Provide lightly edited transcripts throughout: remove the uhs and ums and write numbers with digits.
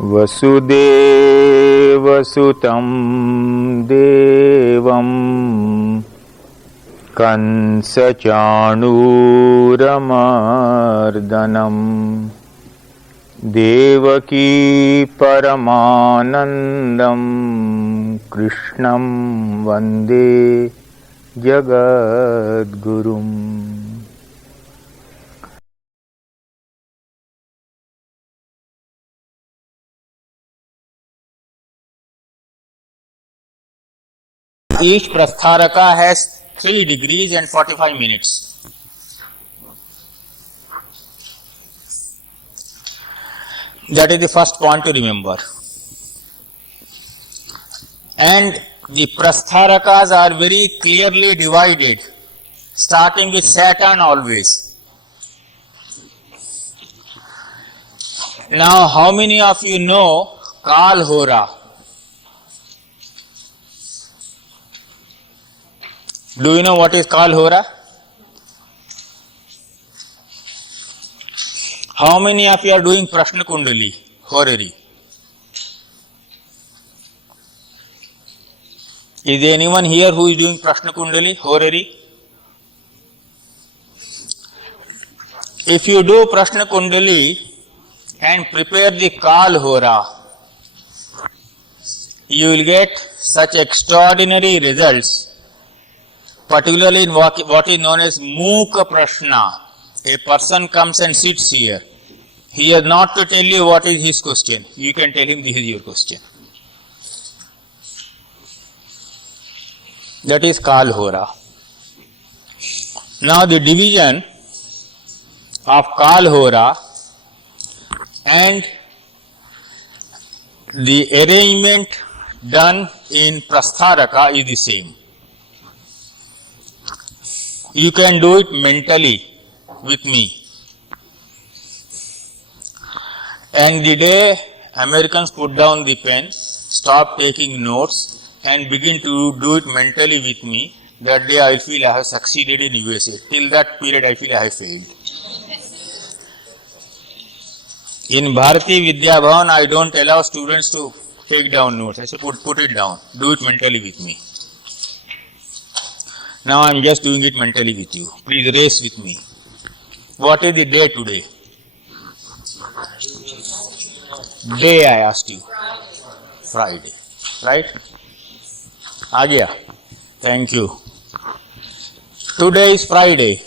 वसुदेवसुतं देवं कंसचाणूरमर्दनं देवकी परमानन्दं कृष्णं वन्दे जगद्गुरुम्. Each prastharaka has 3 degrees and 45 minutes. That is the first point to remember. And the prastharakas are very clearly divided, starting with Saturn always. Now, how many of you know Kal Hora? Do you know what is Kal Hora? How many of you are doing Prashna Kundali, Horary? Is there anyone here who is doing Prashna Kundali, Horary? If you do Prashna Kundali and prepare the Kal Hora, you will get such extraordinary results, particularly in what is known as Mukha Prashna. A person comes and sits here. He has not to tell you what is his question. You can tell him this is your question. That is Kal Hora. Now the division of Kal Hora and the arrangement done in Prastharaka is the same. You can do it mentally with me. And the day Americans put down the pen, stop taking notes and begin to do it mentally with me, that day I feel I have succeeded in USA. Till that period I feel I have failed. In Bharati Vidya Bhavan I don't allow students to take down notes. I say put it down. Do it mentally with me. Now I am just doing it mentally with you. Please race with me. What is the day today? Day I asked you. Friday. Right? आ गया. Thank you. Today is Friday.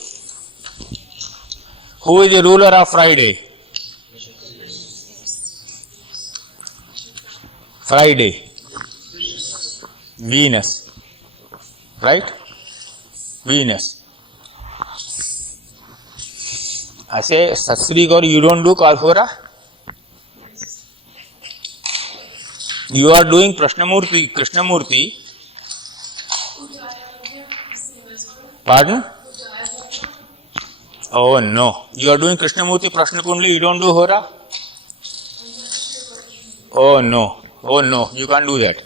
Who is the ruler of Friday? Friday. Venus. Right? Venus. I say, Satsri Gaur, you don't do Kal Hora? You are doing Krishnamurti. Pardon? Oh no. You are doing Krishnamurti Prashna Kundali, you don't do Hora? Oh no. You can't do that.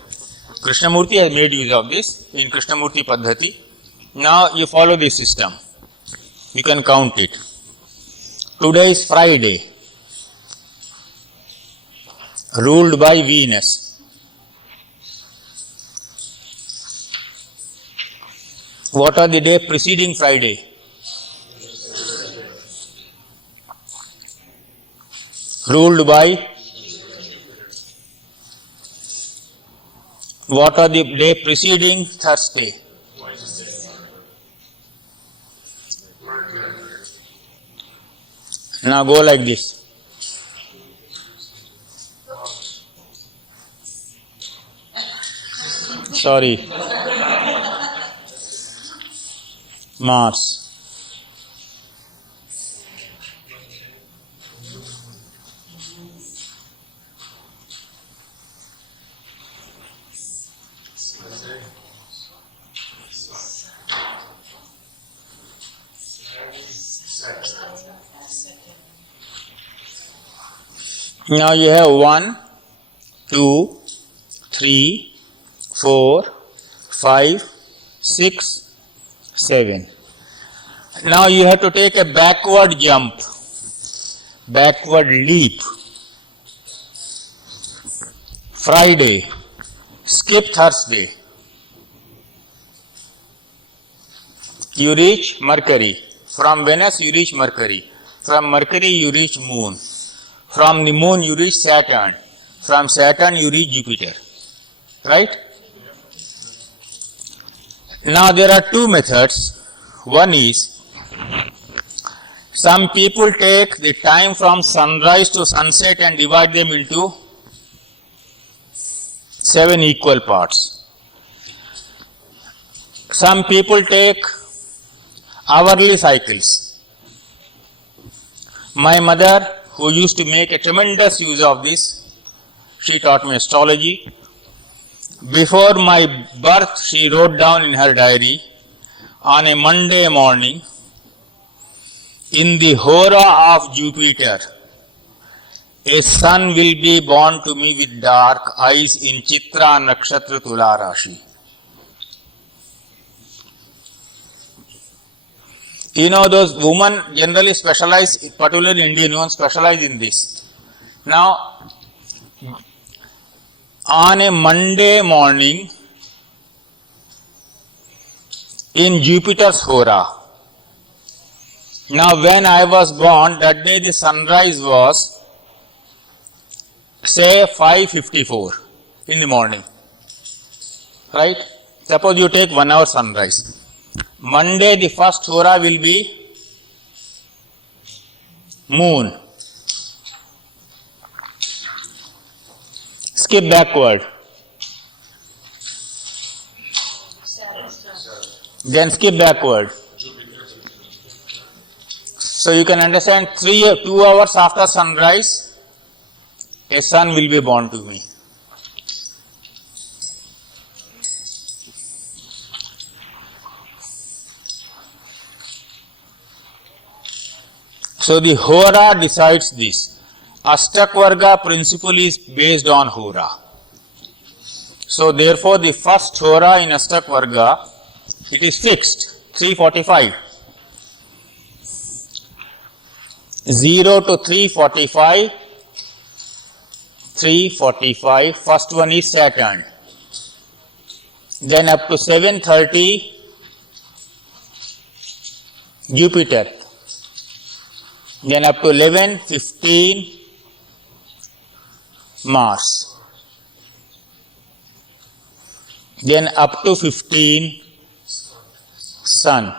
Krishnamurti has made use of this in Krishnamurti Paddhati. Now you follow this system. You can count it. Today is Friday, ruled by Venus. What are the day preceding Friday? Ruled by. What are the day preceding Thursday? Now go like this. Sorry. Mars. Now you have 1, 2, 3, 4, 5, 6, 7. Now you have to take a backward jump, backward leap. Friday, skip Thursday. You reach Mercury. From Venus you reach Mercury. From Mercury you reach Moon. From the Moon you reach Saturn. From Saturn you reach Jupiter. Right? Now there are two methods. One is, some people take the time from sunrise to sunset and divide them into 7 equal parts. Some people take hourly cycles. My mother, who used to make a tremendous use of this, she taught me astrology. Before my birth, she wrote down in her diary, on a Monday morning, in the hora of Jupiter, a son will be born to me with dark eyes in Chitra Nakshatra Tula Rashi. You know, those women generally specialize, particularly Indian women, specialize in this. Now, on a Monday morning, in Jupiter's hora. Now, when I was born, that day the sunrise was, say, 5:54 in the morning. Right? Suppose you take 1 hour sunrise. Monday, the first hora will be Moon. Skip backward. Then skip backward. So you can understand 2 hours after sunrise, a son will be born to me. So the hora decides this. Ashtakavarga principle is based on hora. So therefore the first hora in Ashtakavarga, it is fixed, 3:45. 0 to 3:45, 3:45, first one is Saturn. Then up to 7:30, Jupiter. Then up to 11:15, Mars. Then up to 15, Sun.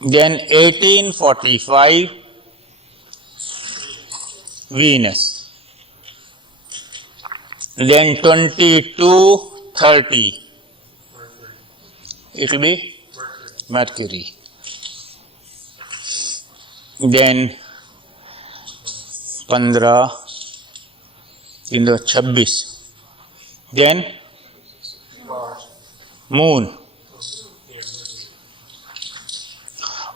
Then 18:45, Venus. Then 22:30, it will be Mercury. Then 15 in the 26. Then Moon.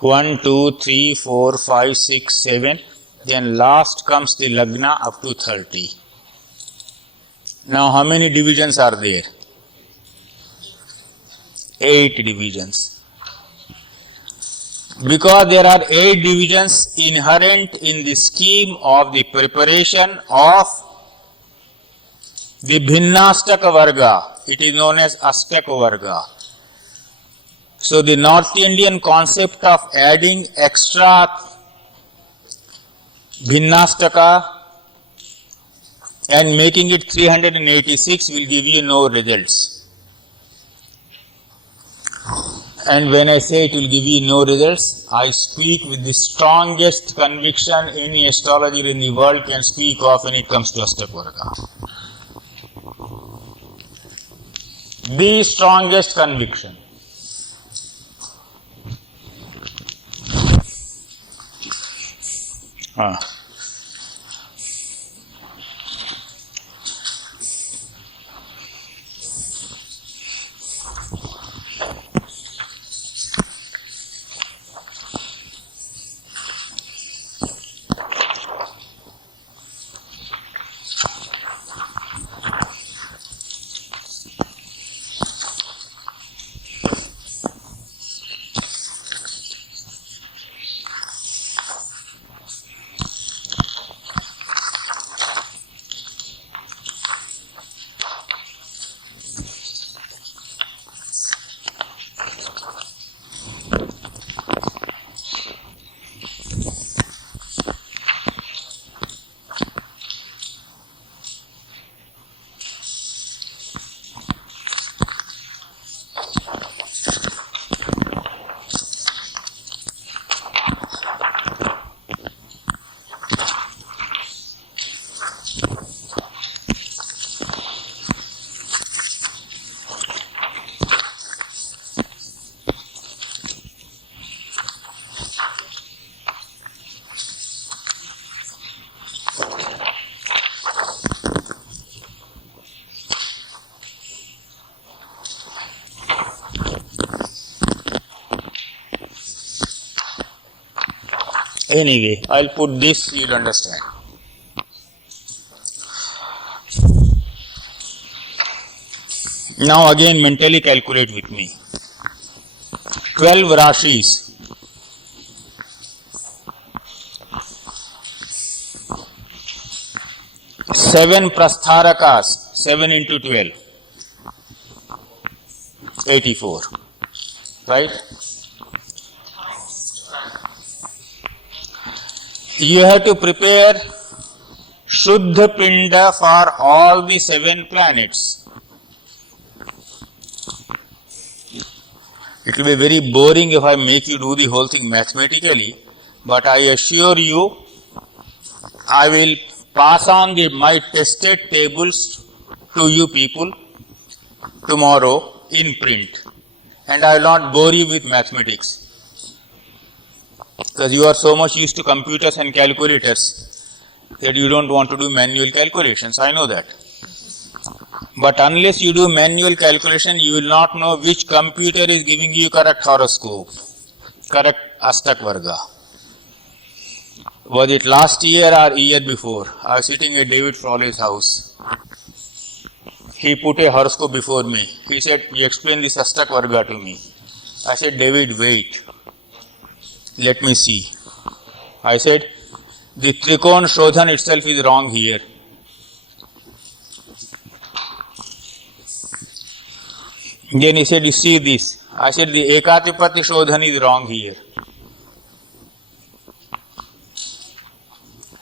1, 2, 3, 4, 5, 6, 7. Then last comes the Lagna up to 30. Now how many divisions are there? 8 divisions. Because there are 8 divisions inherent in the scheme of the preparation of the Bhinnastakavarga, it is known as Ashtakavarga. So the North Indian concept of adding extra Bhinnastaka and making it 386 will give you no results. And when I say it will give you no results, I speak with the strongest conviction any astrologer in the world can speak of when it comes to Ashtakavarga. The strongest conviction. Anyway, I'll put this, you'll understand. Now again mentally calculate with me. 12 Rashis. 7 Prastharakas, 7 into 12, 84, right? You have to prepare Shuddha Pinda for all the 7 planets. It will be very boring if I make you do the whole thing mathematically, but I assure you, I will pass on my tested tables to you people tomorrow in print, and I will not bore you with mathematics because you are so much used to computers and calculators that you don't want to do manual calculations. I know that. But unless you do manual calculation, you will not know which computer is giving you correct horoscope, correct Ashtakavarga. Was it last year or year before? I was sitting at David Frawley's house. He put a horoscope before me. He said, "You explain this Ashtakavarga to me." I said, "David, wait. Let me see." I said, "The Trikon Shodhan itself is wrong here." Then he said, "You see this." I said, "The Ekatipati Shodhan is wrong here."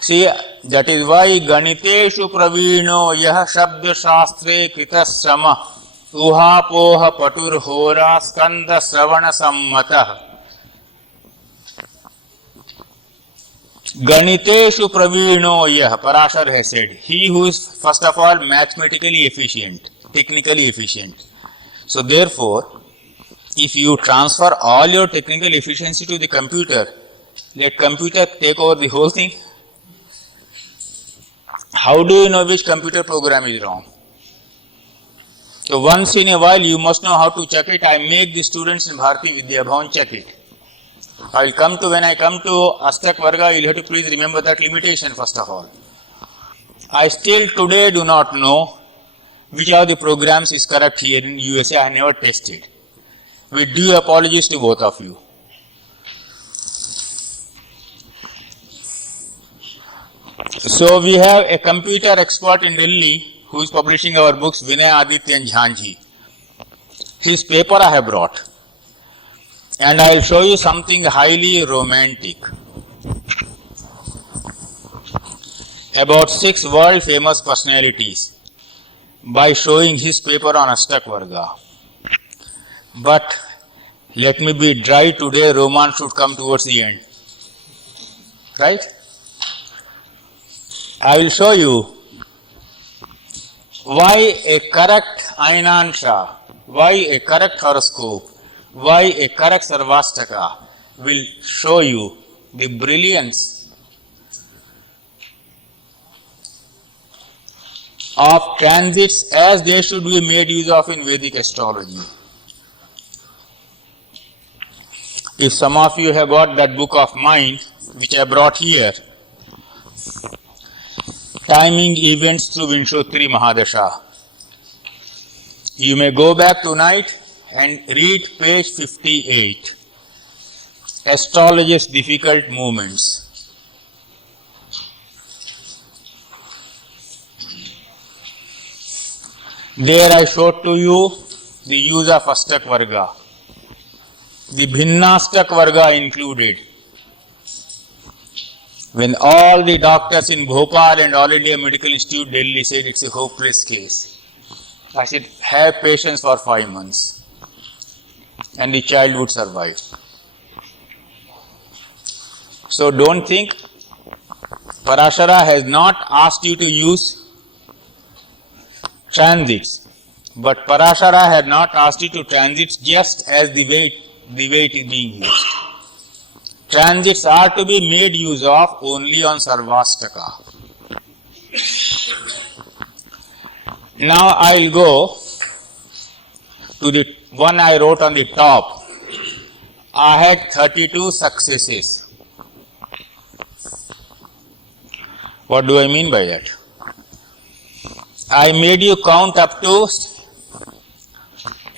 See, that is why Ganiteshu Pravino Yah Shabda Shastre Krita Srama Uhapoha Patur Hora Skanda Sravana Sammata. Ganiteshu Pravino Yah, Parashar has said, he who is first of all mathematically efficient, technically efficient. So therefore, if you transfer all your technical efficiency to the computer, let computer take over the whole thing. How do you know which computer program is wrong? So once in a while you must know how to check it. I make the students in Bharati Vidya Bhavan check it. When I come to Ashtakavarga, you will have to please remember that limitation first of all. I still today do not know which of the programs is correct here in USA. I have never tested. With due apologies to both of you. So we have a computer expert in Delhi who is publishing our books, Vinay Adityan Jhanji. His paper I have brought. And I will show you something highly romantic about 6 world famous personalities by showing his paper on Ashtakavarga. But let me be dry today, romance should come towards the end. Right? I will show you why a correct Ainansha, why a correct horoscope, why a correct Sarvastaka will show you the brilliance of transits as they should be made use of in Vedic astrology. If some of you have got that book of mine, which I brought here, Timing Events through Vimsottari Mahadasha, you may go back tonight and read page 58, Astrology's Difficult Movements. There I showed to you the use of Ashtakavarga, the Bhinnashtakavarga included. When all the doctors in Bhopal and All India Medical Institute, Delhi said it's a hopeless case, I said, have patience for 5 months and the child would survive. So don't think Parashara has not asked you to use transits, but Parashara had not asked you to transit just as the way it is being used. Transits are to be made use of only on Sarvastaka. Now I will go to the one I wrote on the top. I had 32 successes. What do I mean by that? I made you count up to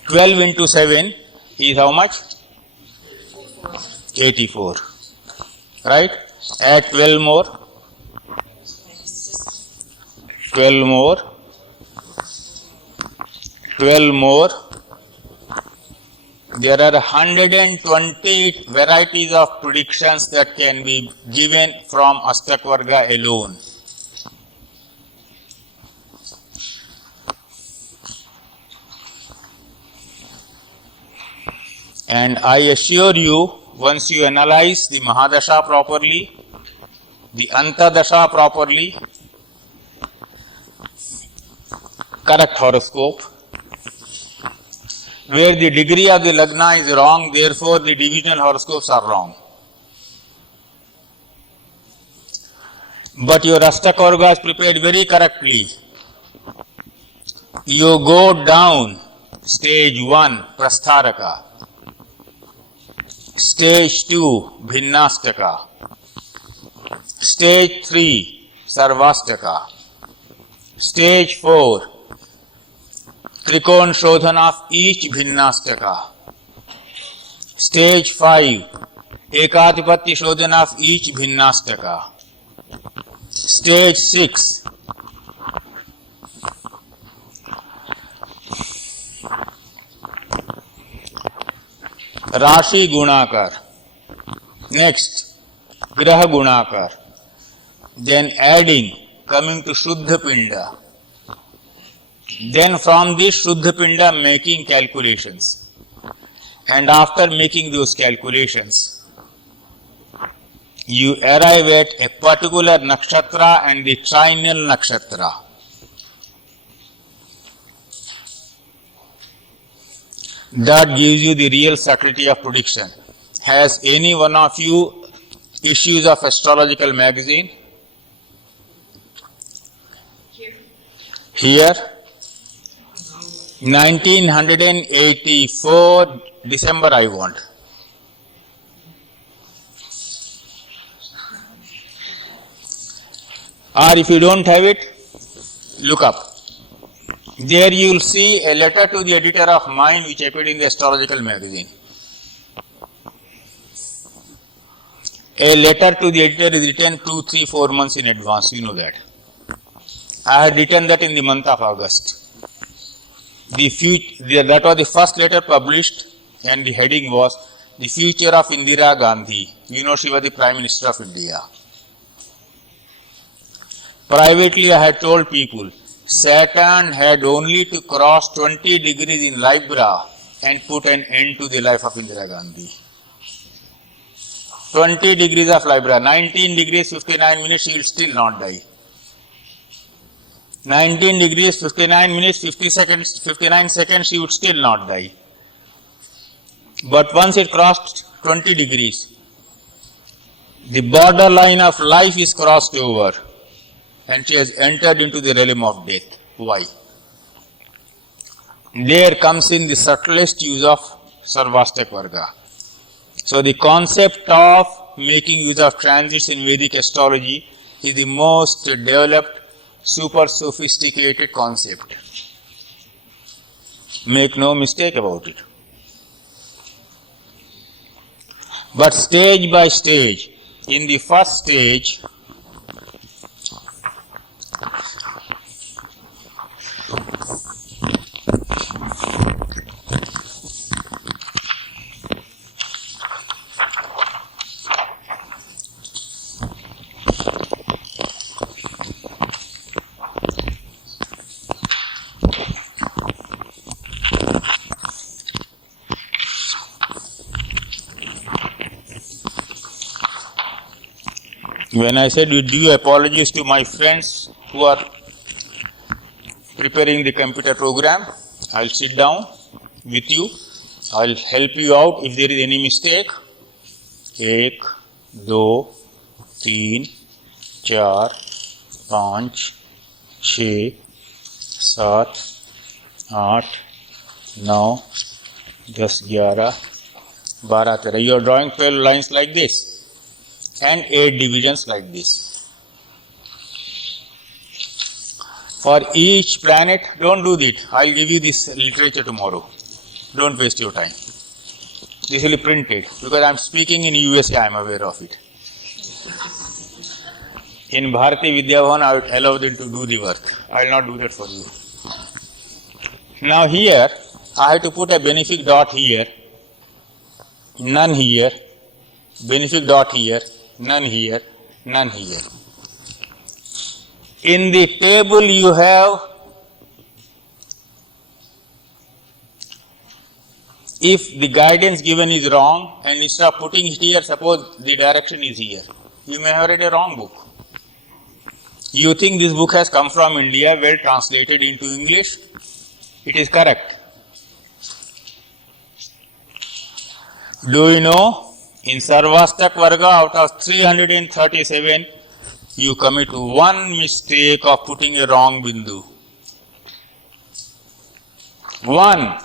12 into 7 is how much? 84. Right? Add 12 more. 12 more. 12 more. There are 120 varieties of predictions that can be given from Ashtakavarga alone. And I assure you, once you analyze the Mahadasha properly, the Antadasha properly, correct horoscope, where the degree of the Lagna is wrong, therefore the divisional horoscopes are wrong. But your Ashtakavarga is prepared very correctly. You go down, stage 1, Prastharaka. Stage 2, Bhinnastaka. Stage 3, Sarvastaka. Stage 4, Trikon Shodhana of each Bhinnastaka. Stage 5, Ekadipatti Shodhana of each Bhinnastaka. Stage 6, Rashi Gunakar. Next, Graha Gunakar. Then adding, coming to Shuddha Pinda. Then from this Shuddha Pinda making calculations. And after making those calculations, you arrive at a particular nakshatra and the trinal nakshatra. That gives you the real subtlety of prediction. Has any one of you issues of astrological magazine? Here. 1984 December I want. Or if you don't have it, look up. There you will see a letter to the editor of mine which appeared in the astrological magazine. A letter to the editor is written 2, 3, 4 months in advance, you know that. I had written that in the month of August. That was the first letter published, and the heading was The Future of Indira Gandhi. You know, she was the Prime Minister of India. Privately, I had told people, Saturn had only to cross 20 degrees in Libra and put an end to the life of Indira Gandhi. 20 degrees of Libra, 19 degrees 59 minutes, she will still not die. 19 degrees 59 minutes 59 seconds, she would still not die. But once it crossed 20 degrees, the borderline of life is crossed over and she has entered into the realm of death. Why? There comes in the subtlest use of Sarvastakvarga. So the concept of making use of transits in Vedic astrology is the most developed, super sophisticated concept. Make no mistake about it. But stage by stage, in the first stage, when I said with due apologies to my friends who are preparing the computer program, I'll sit down with you, I'll help you out if there is any mistake. 1, 2, 3, 4, 5, 6, 7, 8, 9, 10, 11, 12, 13. You are drawing 12 lines like this and 8 divisions like this. For each planet, don't do that. I'll give you this literature tomorrow. Don't waste your time. This will be printed because I'm speaking in USA, I'm aware of it. In Bharati Vidya Bhavan, I would allow them to do the work. I will not do that for you. Now here, I have to put a benefic dot here, none here, benefic dot here, none here, none here. In the table you have, if the guidance given is wrong and instead of putting it here, suppose the direction is here, you may have read a wrong book. You think this book has come from India, well translated into English, it is correct. Do you know, in Ashtakavarga out of 337, you commit one mistake of putting a wrong bindu. One.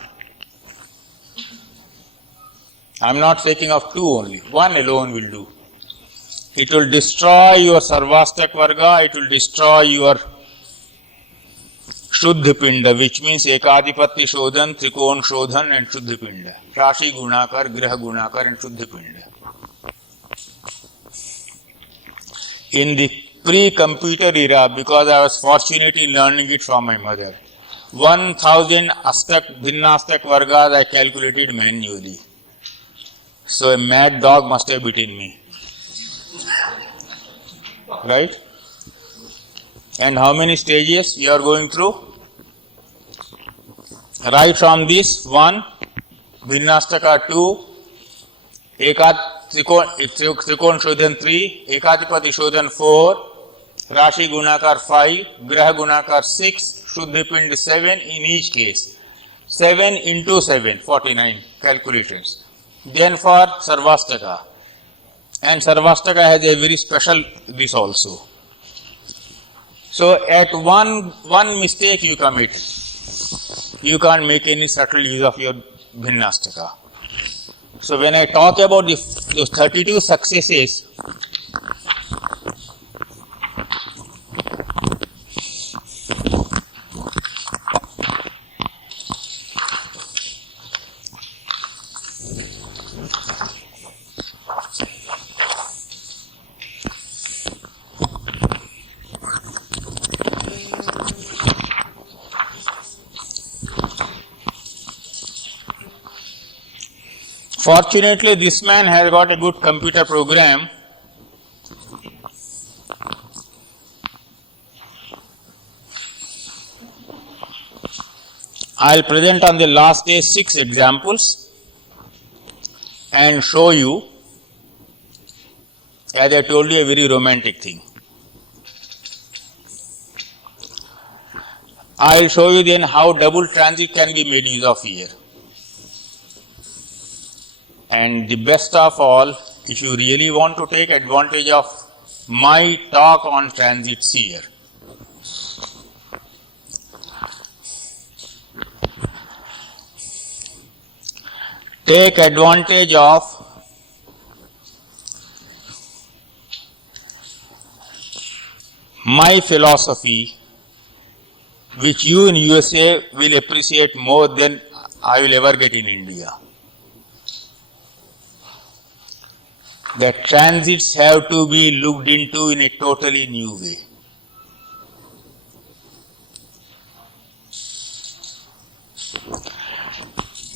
I am not taking of two only. One alone will do. It will destroy your Ashtakavarga, it will destroy your Shuddhipinda, which means Ekadipatti Shodhan, Trikon Shodhan and Shuddhipinda. Rashi Gunakar, Graha Gunakar and Shuddhipinda. In the pre-computer era, because I was fortunate in learning it from my mother, 1000 Bhinnastak I calculated manually. So a mad dog must have bitten me. Right? And how many stages you are going through? Right from this 1, Bhinnastaka 2, Trikon Shodhan 3, Ekadipati Shodhan 4, Rashi Gunakar 5, Graha Gunakar 6, Shuddhipind 7 in each case. 7 into 7, 49 calculations. Then for Sarvastaka. And Sarvastaka has a very special this also. So at one mistake you commit, you can't make any subtle use of your Bhinnastaka. So when I talk about those 32 successes, fortunately, this man has got a good computer program. I'll present on the last day 6 examples and show you, as I told you, a very romantic thing. I'll show you then how double transit can be made use of here. And the best of all, if you really want to take advantage of my talk on transits here, take advantage of my philosophy, which you in USA will appreciate more than I will ever get in India. The transits have to be looked into in a totally new way.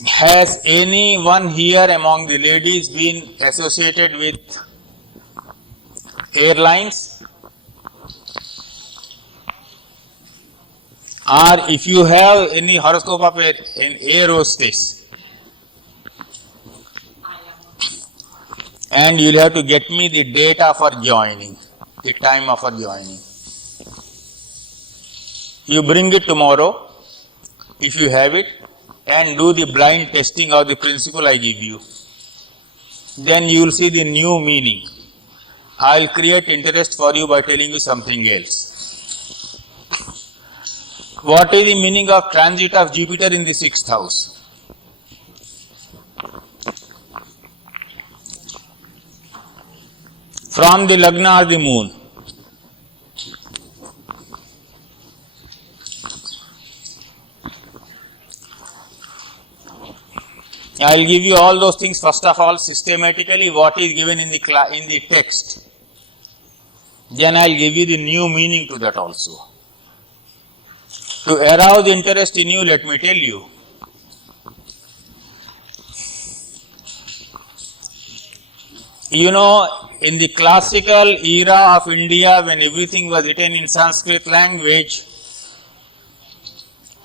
Has anyone here among the ladies been associated with airlines? Or if you have any horoscope of an air hostess, and you'll have to get me the data for joining, the time of joining. You bring it tomorrow, if you have it, and do the blind testing of the principle I give you. Then you will see the new meaning. I will create interest for you by telling you something else. What is the meaning of transit of Jupiter in the 6th house? From the Lagna or the moon. I will give you all those things first of all systematically what is given in the text. Then I will give you the new meaning to that also. To arouse interest in you, let me tell you. You know, in the classical era of India, when everything was written in Sanskrit language,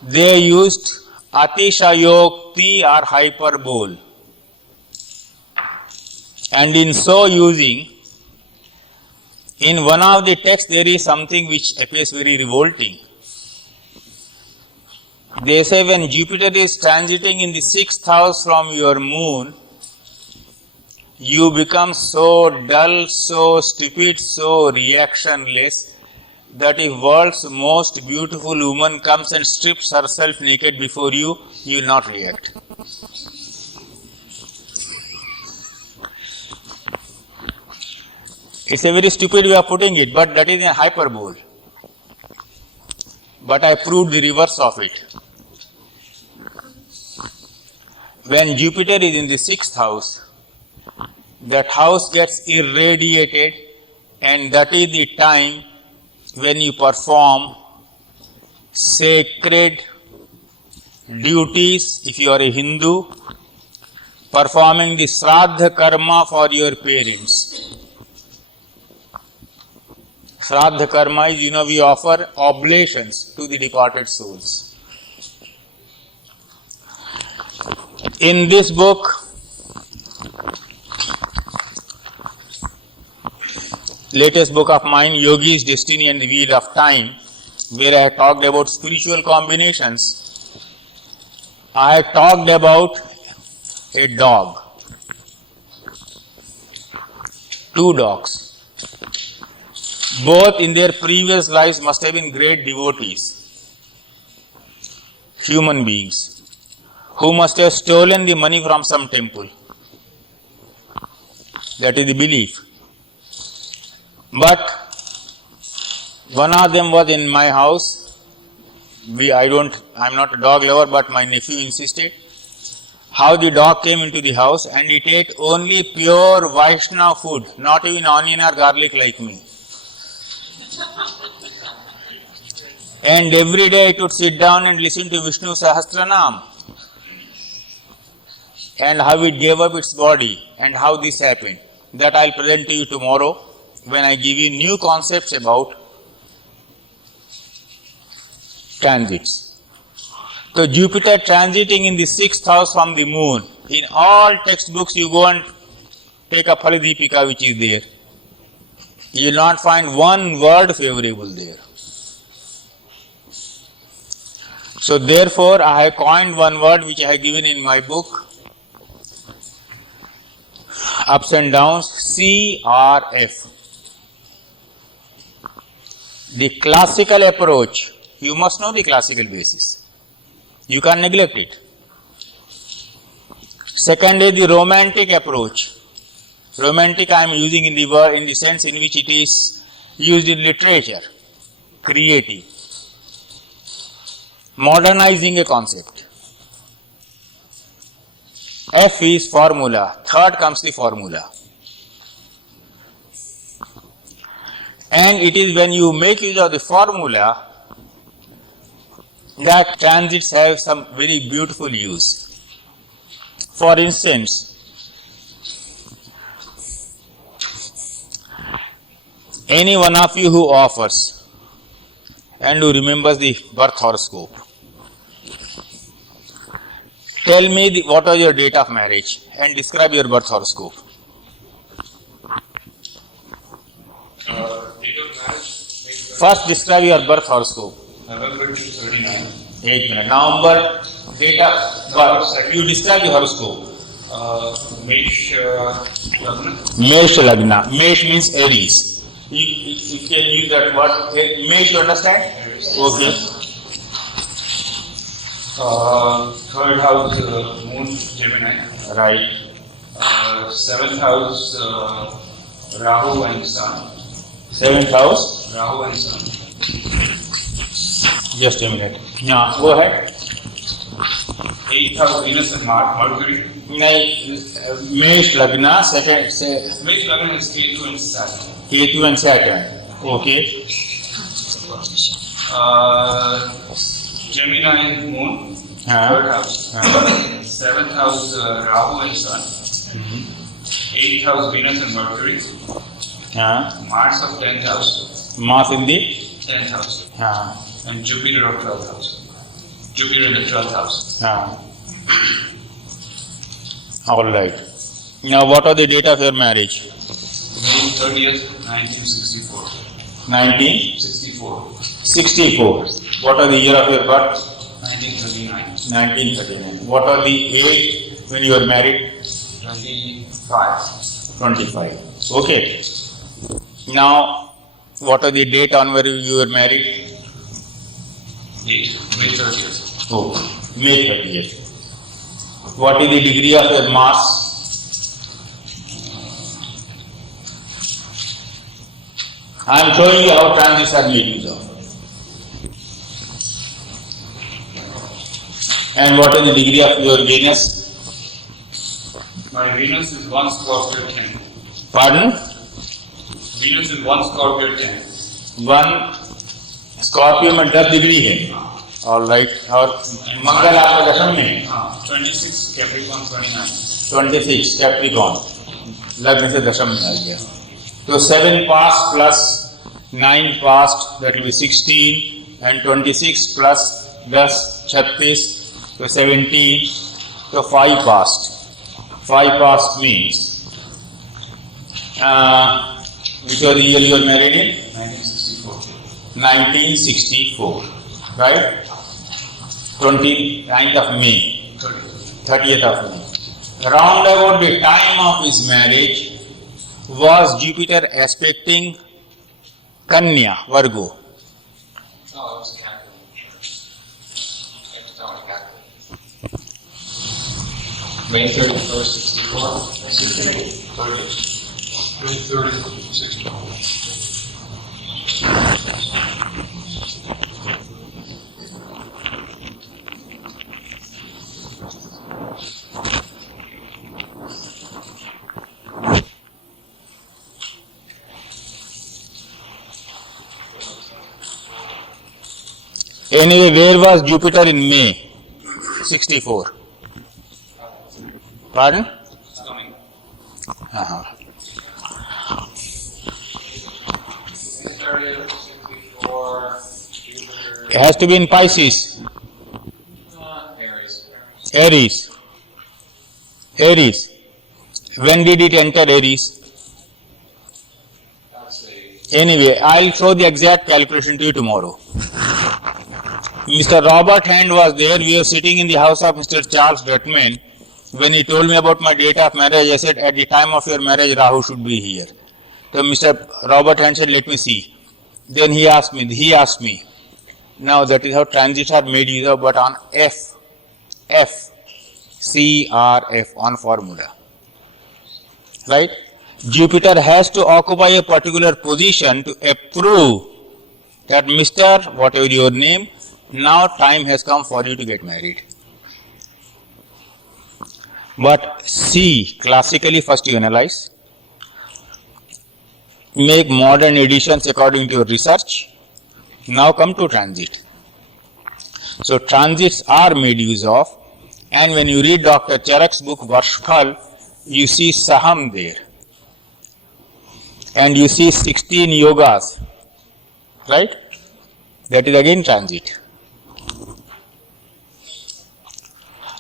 they used atishayokti or hyperbole. And in so using, in one of the texts there is something which appears very revolting. They say when Jupiter is transiting in the 6th house from your moon, you become so dull, so stupid, so reactionless that if world's most beautiful woman comes and strips herself naked before you, you will not react. It's a very stupid way of putting it, but that is a hyperbole. But I proved the reverse of it. When Jupiter is in the 6th house, that house gets irradiated, and that is the time when you perform sacred duties. If you are a Hindu, performing the Shraddha karma for your parents. Shraddha karma is, we offer oblations to the departed souls. In this book, latest book of mine, Yogi's Destiny and the Wheel of Time, where I talked about spiritual combinations, I talked about a dog. 2 dogs. Both in their previous lives must have been great devotees, human beings, who must have stolen the money from some temple. That is the belief. But one of them was in my house. I'm not a dog lover, but my nephew insisted. How the dog came into the house and it ate only pure Vaishnava food, not even onion or garlic like me. And every day it would sit down and listen to Vishnu Sahasranam. And how it gave up its body and how this happened. That I will present to you tomorrow when I give you new concepts about transits. So Jupiter transiting in the 6th house from the moon. In all textbooks you go and take a Phaladipika which is there. You will not find one word favorable there. So therefore I have coined one word which I have given in my book, Ups and Downs, CRF. The classical approach, you must know the classical basis. You can't neglect it. Second is the romantic approach. Romantic I am using in the word in the sense in which it is used in literature. Creative. Modernizing a concept. F is formula. Third comes the formula. And it is when you make use of the formula that transits have some very beautiful use. For instance, any one of you who offers and who remembers the birth horoscope, tell me what was your date of marriage and describe your birth horoscope. Date of marriage? First describe your birth horoscope. November 239. 8 minutes. November, date of birth. You describe the horoscope. Mesh Lagna. Mesh Lagna. Mesh means Aries. You can use that word. Mesh, you understand? Okay. Third house, Moon Gemini. Right. 7th house, Rahu and Sun. 7th house. Rahu and Sun. Just a minute. Now, go ahead. 8th house Venus and Mercury. नहीं, मेष लग्न second से Which Lagna is Ketu and Saturn? Ketu and Saturn. Okay. Gemini Moon, हाँ. 3rd house. हाँ. 7th house Rahu and Sun. 8th house Venus and Mercury. हाँ. Mars of 10th house. Mass in the. 10th house. हाँ. And Jupiter of 12th house. Jupiter in the 12th house. हाँ. All right. Now, what are the date of your marriage? May 30th, 1964. 1964. 64. What are the year of your birth? 1939. 1939. What are the age when you were married? 25. 25. Okay. Now, what are the date on where you were married? Date, May 30th. Oh, May 30th. What is the degree of your Mars? I am showing you how transits are made use of. And what is the degree of your Venus? My Venus is 1 Scorpio 10. Pardon? Venus is 1 Scorpio 10. 1 Scorpio में 10 degree है. All right. और मंगल आपका दशम में 26 Capricorn 29. 26 Capricorn लग्न से दशम में आ गया. तो 7 past plus 9 past that will be 16 and 26 plus 10 36 तो 17. तो 5 past. 5 past means which was the year you were married in? 1964. 1964, right? 29th of May, 30th of May. Round about the time of his marriage was Jupiter aspecting Kanya, Virgo. Oh, it was Capricorn. I have to tell my Capricorn. May 31st, 64. 30th. May 30th, 64. Anyway, where was Jupiter in May 64? Pardon? Coming. Uh-huh. Started 64. Jupiter. It has to be in Pisces. Aries. Aries. Aries. When did it enter Aries? That's the Anyway, I'll show the exact calculation to you tomorrow. Mr. Robert Hand was there. We were sitting in the house of Mr. Charles Dutman. When he told me about my date of marriage, I said, at the time of your marriage, Rahu should be here. So Mr. Robert Hand said, let me see. Then he asked me. Now that is how transits are made use of, but on CRF, on formula. Right? Jupiter has to occupy a particular position to approve that Mr. whatever your name, now time has come for you to get married. But C, classically first you analyze, make modern additions according to your research, now come to transit. So transits are made use of, and when you read Dr. Charak's book Varshphal, you see Saham there. And you see 16 yogas, right? That is again transit.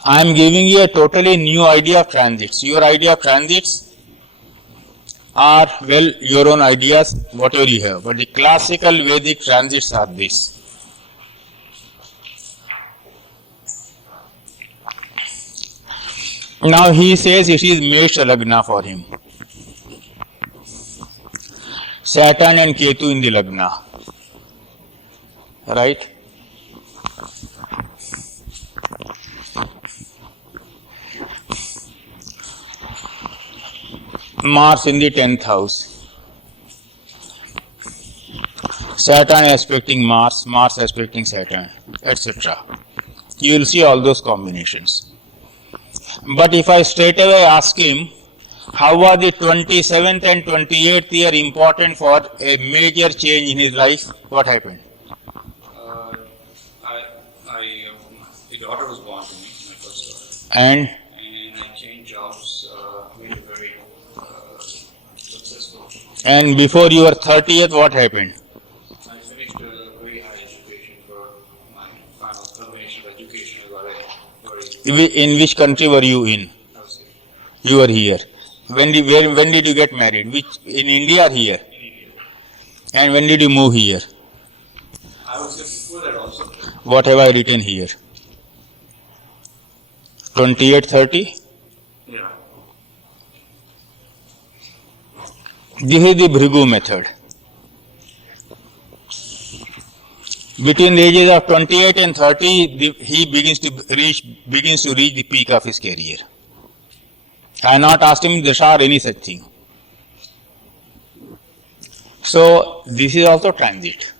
I am giving you a totally new idea of transits. Your idea of transits are, well, your own ideas, whatever you have. But the classical Vedic transits are this. Now he says it is Mesha Lagna for him. Saturn and Ketu in the Lagna. Right? Mars in the 10th house. Saturn aspecting Mars, Mars aspecting Saturn, etc. you will see all those combinations. But if I straight away ask him, how was the 27th and 28th year important for a major change in his life? What happened? The daughter was born to me, my first daughter. And I changed jobs, made it very successful. And before your 30th, what happened? I finished a very high education for my final combination of education. I got a very... In which country were you in? I was here. You were here. When did you get married? In India or here? In India. And when did you move here? I was here before that also. What have I written here? 28, 30? Yeah. This is the Bhrigu method. Between the ages of 28 and 30, he begins to reach the peak of his career. I have not asked him Dasha or any such thing. So, this is also transit.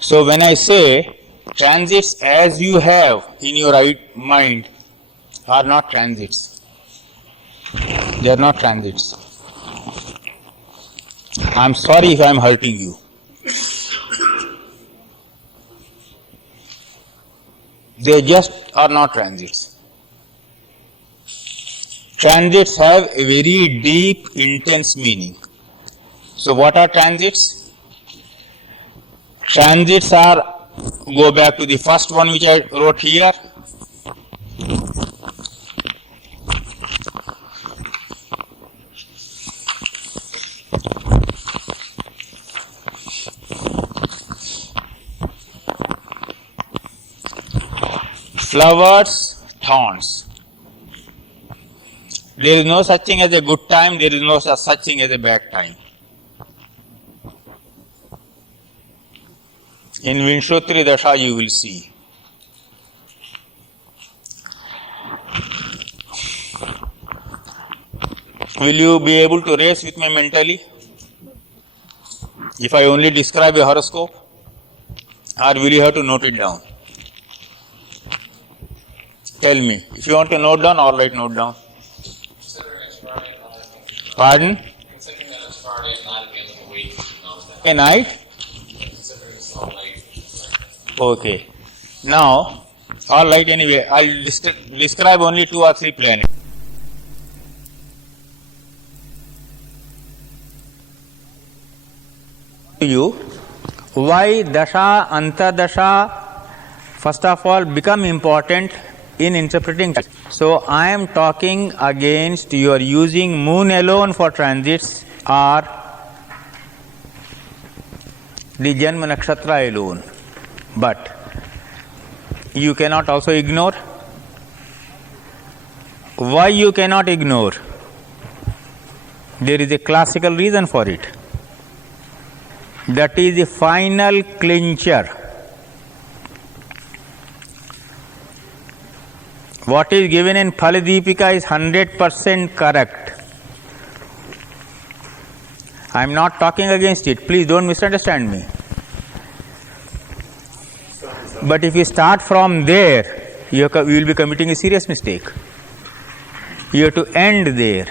So, when I say transits as you have in your right mind are not transits. They are not transits. I am sorry if I am hurting you. They just are not transits. Transits have a very deep, intense meaning. So what are transits? Transits are, go back to the first one which I wrote here. Flowers, thorns. There is no such thing as a good time, there is no such thing as a bad time. In Vimsottari Dasa you will see. Will you be able to race with me mentally? If I only describe a horoscope? Or will you have to note it down? Tell me. If you want to note down, all right, note down. Considering it's Friday night. Pardon? Considering that it's Friday night at the end of the week, A night? considering it's so late. Okay. Now, all right, anyway, I'll describe only 2 or 3 planets. You, why Dasha, Antardasha, first of all, become important in interpreting. So, I am talking against your using moon alone for transits or the Janma Nakshatra alone. But you cannot also ignore. Why you cannot ignore? There is a classical reason for it. That is the final clincher. What is given in Phaladipika is 100% correct. I am not talking against it. Please don't misunderstand me. But if you start from there, you will be committing a serious mistake. You have to end there.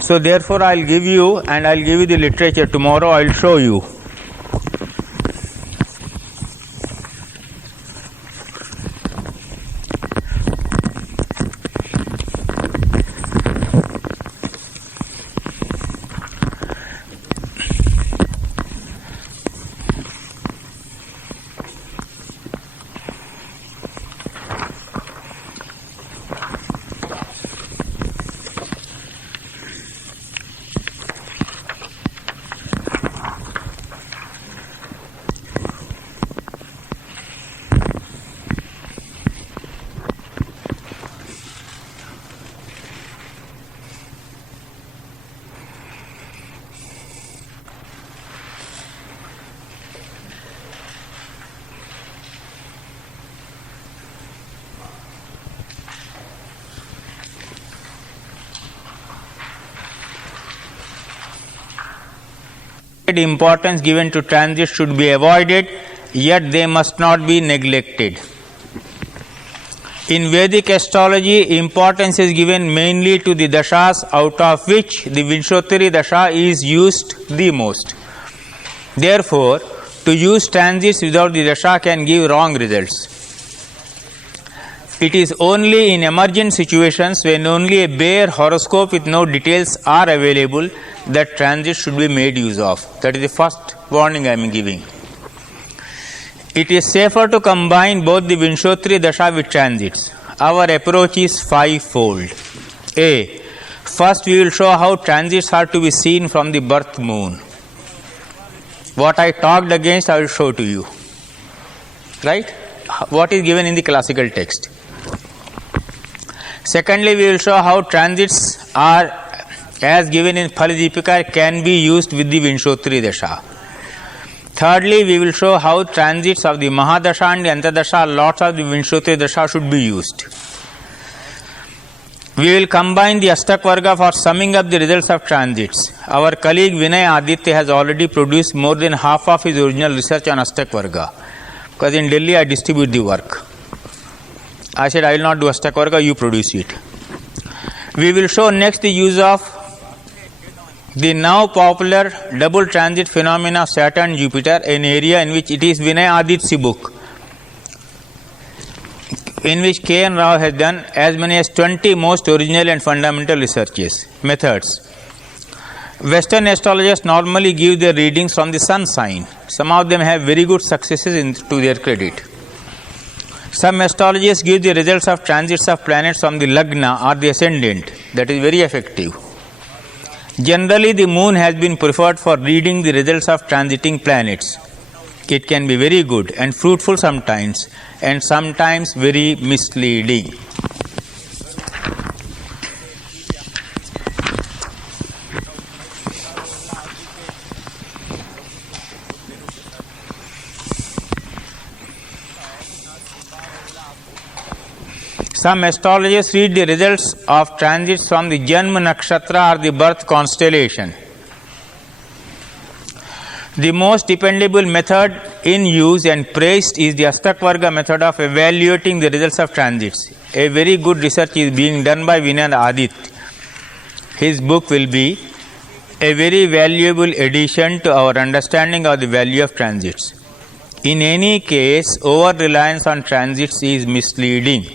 So therefore I will give you, and I will give you the literature. Tomorrow I will show you. importance given to transits should be avoided, yet they must not be neglected. In Vedic astrology, importance is given mainly to the dashas, out of which the Vimsottari Dasa is used the most. Therefore, to use transits without the dasha can give wrong results. It is only in emergent situations, when only a bare horoscope with no details are available, that transits should be made use of. That is the first warning I am giving. It is safer to combine both the Vimsottari Dasa with transits. Our approach is fivefold. A. First we will show how transits are to be seen from the birth moon. What I talked against, I will show to you. Right? What is given in the classical text. Secondly, we will show how transits are, as given in Phaladipika, can be used with the Vimsottari Dasha. Thirdly, we will show how transits of the Mahadasha and the Antadasha, lots of the Vimsottari Dasha should be used. We will combine the Ashtakavarga for summing up the results of transits. Our colleague Vinay Aditya has already produced more than half of his original research on Ashtakavarga, because in Delhi I distribute the work. I said I will not do Ashtakavarga, you produce it. We will show next the use of the now popular double transit phenomena of Saturn and Jupiter, an area in which it is Vinay Aditya's book, in which K. N. Rao has done as many as 20 most original and fundamental researches. Methods. Western astrologers normally give their readings from the sun sign. Some of them have very good successes to their credit. Some astrologers give the results of transits of planets from the Lagna or the ascendant. That is very effective. Generally, the moon has been preferred for reading the results of transiting planets. It can be very good and fruitful sometimes, and sometimes very misleading. Some astrologers read the results of transits from the Janma Nakshatra or the birth constellation. The most dependable method in use and praised is the Ashtakavarga method of evaluating the results of transits. A very good research is being done by Vinay Aditya. His book will be a very valuable addition to our understanding of the value of transits. In any case, over-reliance on transits is misleading.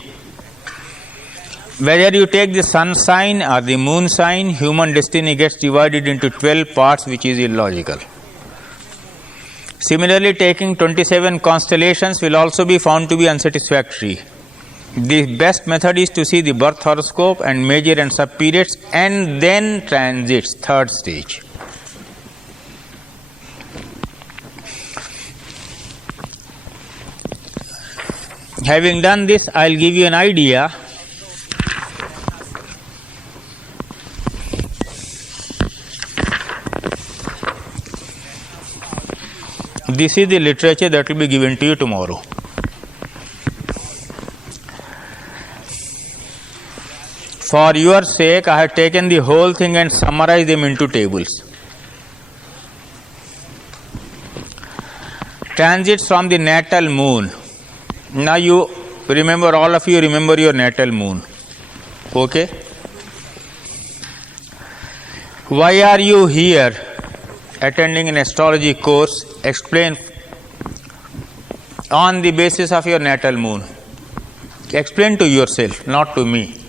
Whether you take the sun sign or the moon sign, human destiny gets divided into 12 parts, which is illogical. Similarly, taking 27 constellations will also be found to be unsatisfactory. The best method is to see the birth horoscope and major and sub-periods, and then transits, third stage. Having done this, I will give you an idea. This is the literature that will be given to you tomorrow. For your sake, I have taken the whole thing and summarized them into tables. Transits from the natal moon. Now you remember, all of you remember your natal moon. Okay? Why are you here attending an astrology course? Explain on the basis of your natal moon. Explain to yourself, not to me.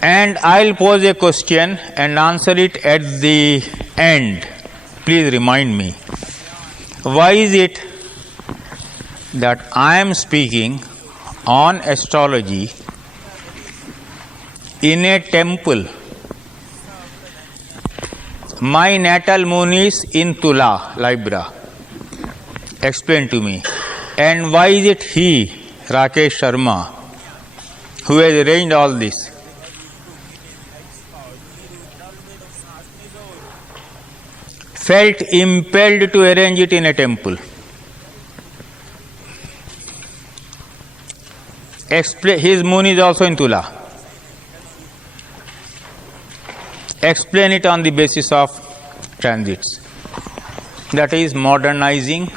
And I'll pose a question and answer it at the end. Please remind me. Why is it that I am speaking on astrology in a temple? My natal moon is in Tula, Libra. Explain to me. And why is it he, Rakesh Sharma, who has arranged all this? Felt impelled to arrange it in a temple. His moon is also in Tula. explain it on the basis of transits. That is modernizing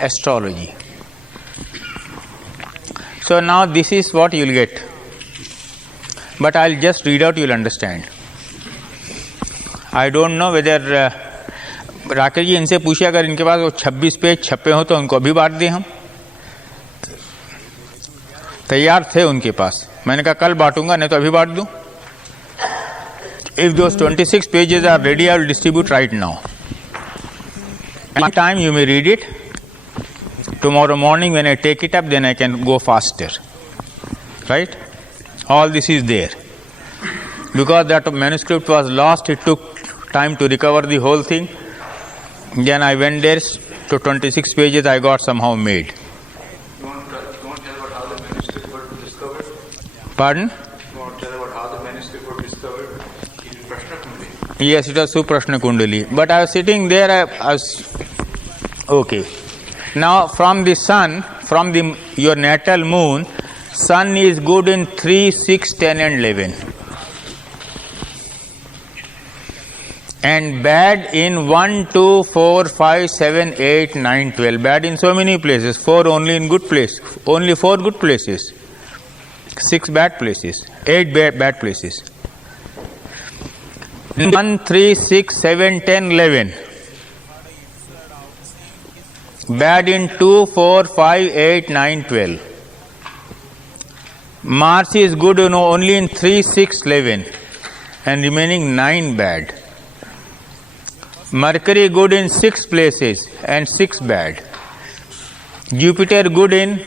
astrology. So now this is what you will get. But I will just read out, you will understand. I don't know whether Rakesh ji इनसे पूछिए अगर इनके पास वो 26 page छपे हो तो उनको अभी बांट दें हम. तैयार थे उनके पास, मैंने कहा कल बांटूंगा नहीं तो अभी बांट दूं. If those 26 pages are ready, I will distribute right now. Anytime you may read it. Tomorrow morning when I take it up, then I can go faster. Right? All this is there. Because that manuscript was lost, it took time to recover the whole thing. Then I went there to 26 pages I got somehow made. You want to tell about how the manuscript was discovered? Pardon? You want to tell about how the manuscript was discovered? In Prashna Kundali. Yes, it was Suprashna Kundali. But I was sitting there, I was... Okay. Now from the sun, from your natal moon, sun is good in 3, 6, 10 and 11. And bad in 1, 2, 4, 5, 7, 8, 9, 12. Bad in so many places. 4 only in good place. Only 4 good places. 6 bad places. 8 bad places. 1, 3, 6, 7, 10, 11. Bad in 2, 4, 5, 8, 9, 12. Mars is good only in 3, 6, 11. And remaining 9 bad. Mercury good in 6 places and 6 bad. Jupiter good in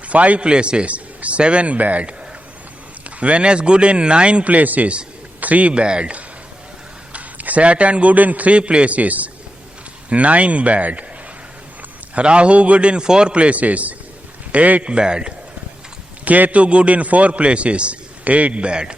5 places, 7 bad. Venus good in 9 places, 3 bad. Saturn good in 3 places, 9 bad. Rahu good in 4 places, 8 bad. Ketu good in 4 places, 8 bad.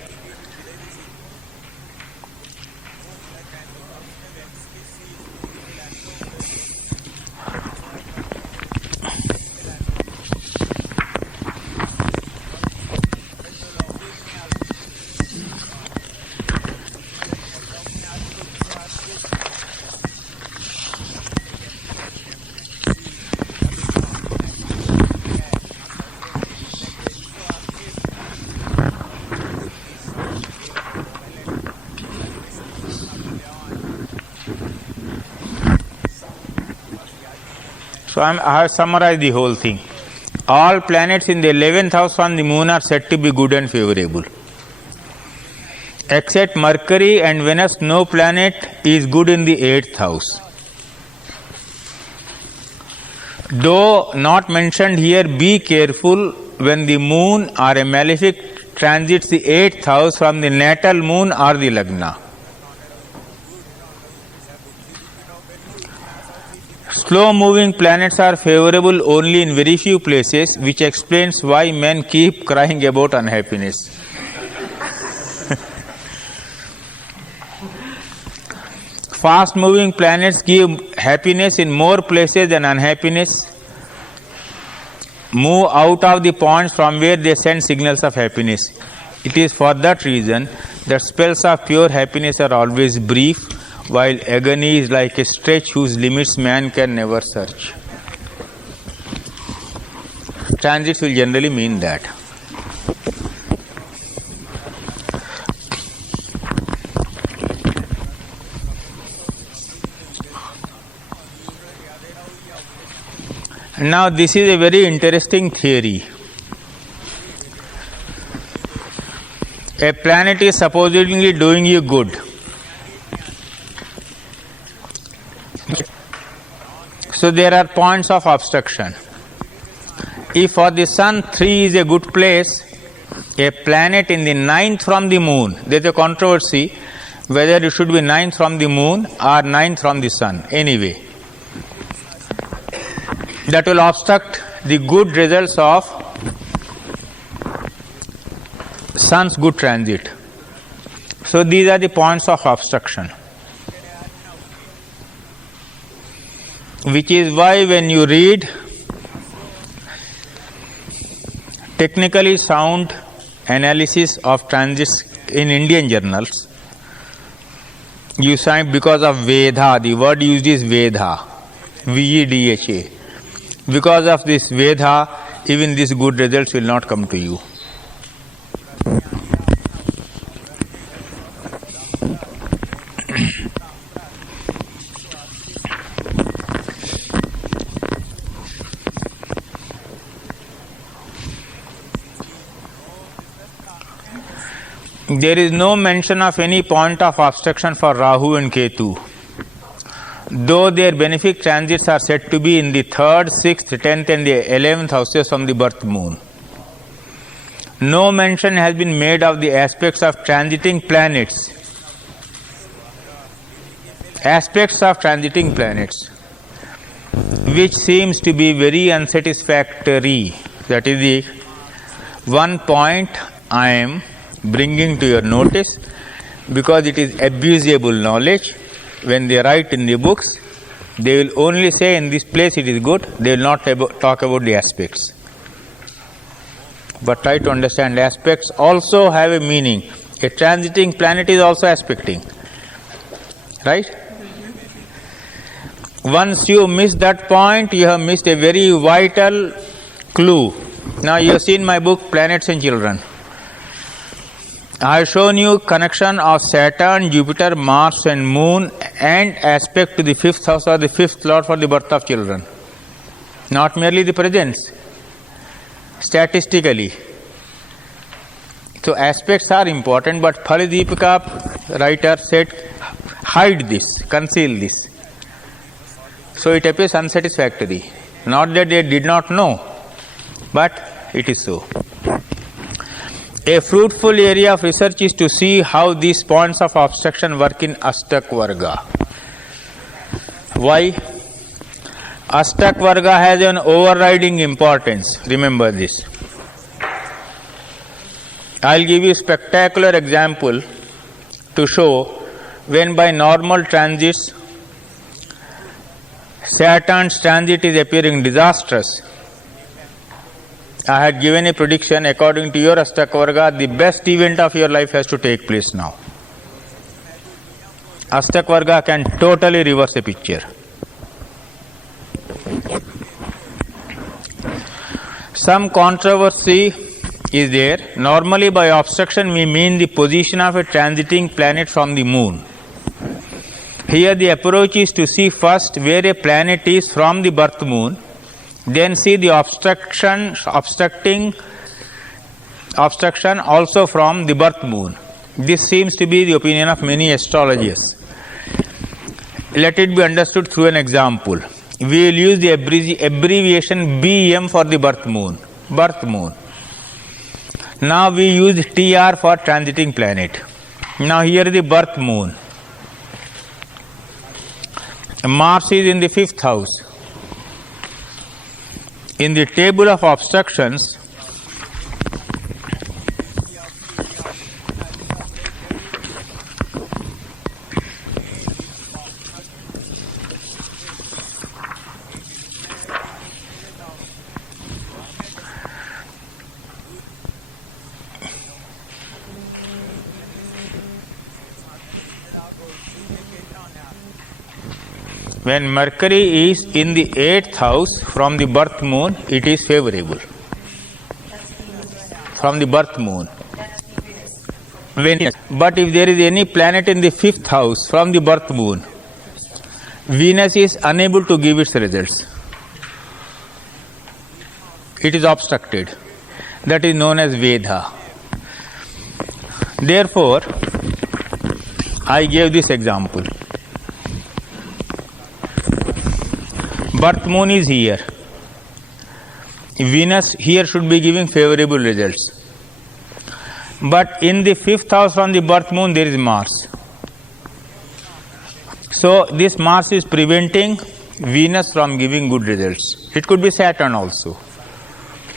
So I have summarized the whole thing. All planets in the 11th house from the moon are said to be good and favorable. Except Mercury and Venus, no planet is good in the 8th house. Though not mentioned here, be careful when the moon or a malefic transits the 8th house from the natal moon or the lagna. Slow moving planets are favorable only in very few places, which explains why men keep crying about unhappiness. Fast moving planets give happiness in more places than unhappiness. Move out of the points from where they send signals of happiness. It is for that reason that spells of pure happiness are always brief, while agony is like a stretch whose limits man can never search. Transits will generally mean that. Now this is a very interesting theory. A planet is supposedly doing you good. So there are points of obstruction. If for the sun 3 is a good place, a planet in the 9th from the moon, there is a controversy whether it should be 9th from the moon or 9th from the sun. Anyway, that will obstruct the good results of sun's good transit. So these are the points of obstruction. Which is why when you read technically sound analysis of transits in Indian journals, You sign because of Vedha. The word used is Vedha. Vedha. Because of this Vedha, even these good results will not come to you. There is no mention of any point of obstruction for Rahu and Ketu, though their benefic transits are said to be in the 3rd, 6th, 10th and the 11th houses from the birth moon. No mention has been made of the aspects of transiting planets. Aspects of transiting planets, which seems to be very unsatisfactory. That is the one point I am bringing to your notice, because it is abusable knowledge. When they write in the books, they will only say in this place it is good, they will not talk about the aspects. But try to understand, aspects also have a meaning. A transiting planet is also aspecting, right? Once you miss that point, you have missed a very vital clue. Now you have seen my book Planets and Children. I have shown you connection of Saturn, Jupiter, Mars and Moon and aspect to the 5th house or the 5th lord for the birth of children. Not merely the presence, statistically. So aspects are important, but Phalidipika writer said, hide this, conceal this. So it appears unsatisfactory. Not that they did not know, but it is so. A fruitful area of research is to see how these points of obstruction work in Ashtakavarga. Why? Ashtakavarga has an overriding importance. Remember this. I will give you a spectacular example to show when by normal transits Saturn's transit is appearing disastrous. I had given a prediction, according to your Ashtakavarga, the best event of your life has to take place now. Ashtakavarga can totally reverse a picture. Some controversy is there. Normally by obstruction we mean the position of a transiting planet from the moon. Here the approach is to see first where a planet is from the birth moon, then see the obstruction also from the birth moon. This seems to be the opinion of many astrologers. Let it be understood through an example. We will use the abbreviation BM for the birth moon. Birth moon. Now we use TR for transiting planet. Now here is the birth moon. Mars is in the 5th house. In the table of obstructions, when Mercury is in the 8th house from the birth moon, it is favorable. From the birth moon. Venus. But if there is any planet in the 5th house from the birth moon, Venus is unable to give its results. It is obstructed. That is known as Vedha. Therefore, I gave this example. Birth moon is here. Venus here should be giving favorable results. But in the 5th house from the birth moon there is Mars. So this Mars is preventing Venus from giving good results. It could be Saturn also.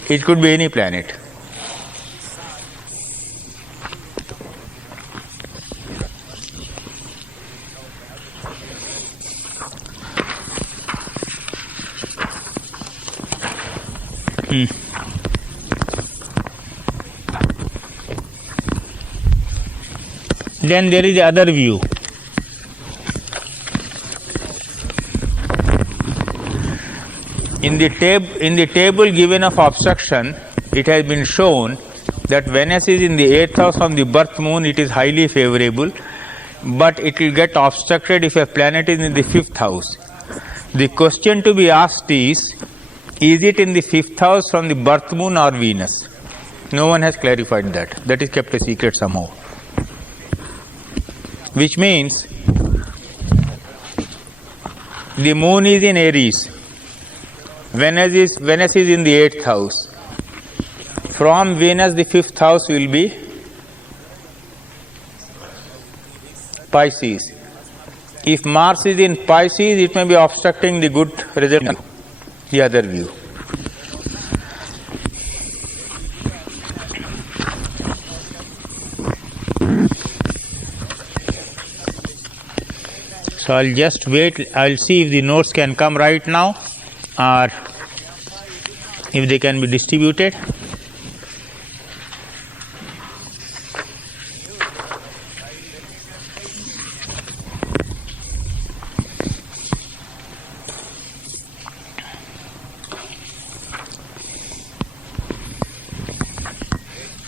It could be any planet. Then there is the other view. In the table given of obstruction, it has been shown that Venus is in the 8th house from the birth moon, it is highly favorable, but it will get obstructed if a planet is in the 5th house. The question to be asked is it in the 5th house from the birth moon or Venus? No one has clarified that. That is kept a secret somehow. Which means the moon is in Aries. Venus is in the 8th house. From Venus, the 5th house will be Pisces. If Mars is in Pisces, it may be obstructing the good result. The other view. So I'll just wait. I'll see if the notes can come right now, or if they can be distributed.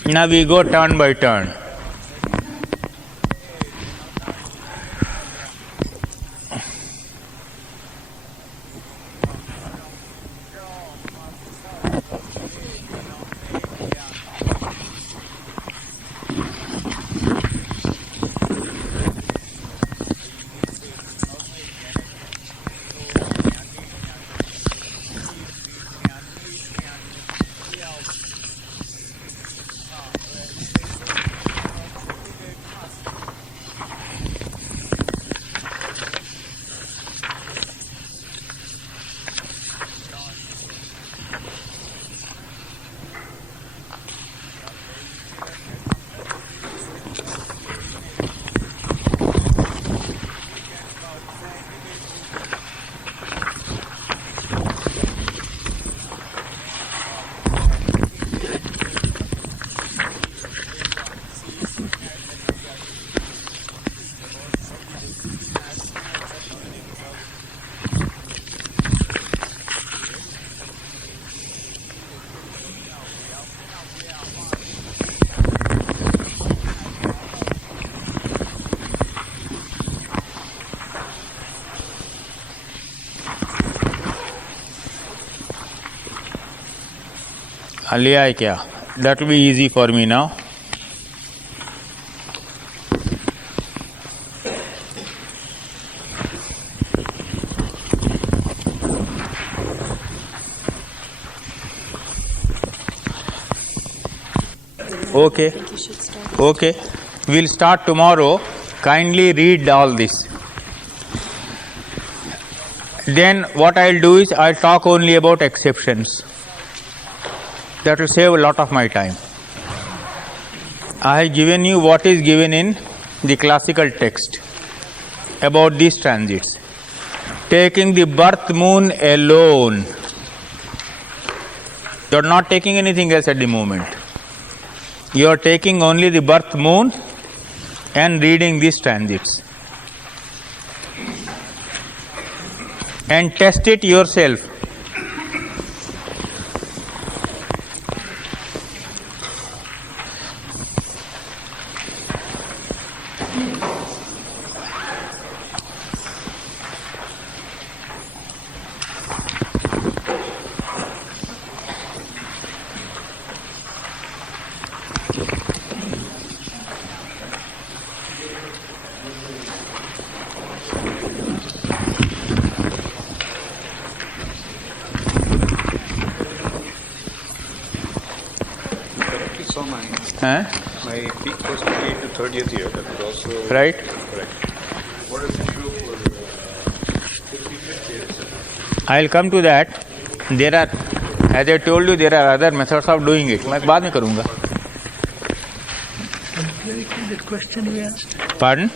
Now we go turn by turn. लिया है क्या? That will be easy for me now. Okay. We'll start tomorrow. Kindly read all this. Then what I'll do is I'll talk only about exceptions. That will save a lot of my time. I have given you what is given in the classical text about these transits. Taking the birth moon alone. You are not taking anything else at the moment. You are taking only the birth moon and reading these transits. And test it yourself. My peak was 28 to 30th year. That was also right. Correct. What does it do for 55th years? I'll come to that. There are, as I told you, there are other methods of doing it. मैं बाद में करूँगा. That question we asked. Pardon?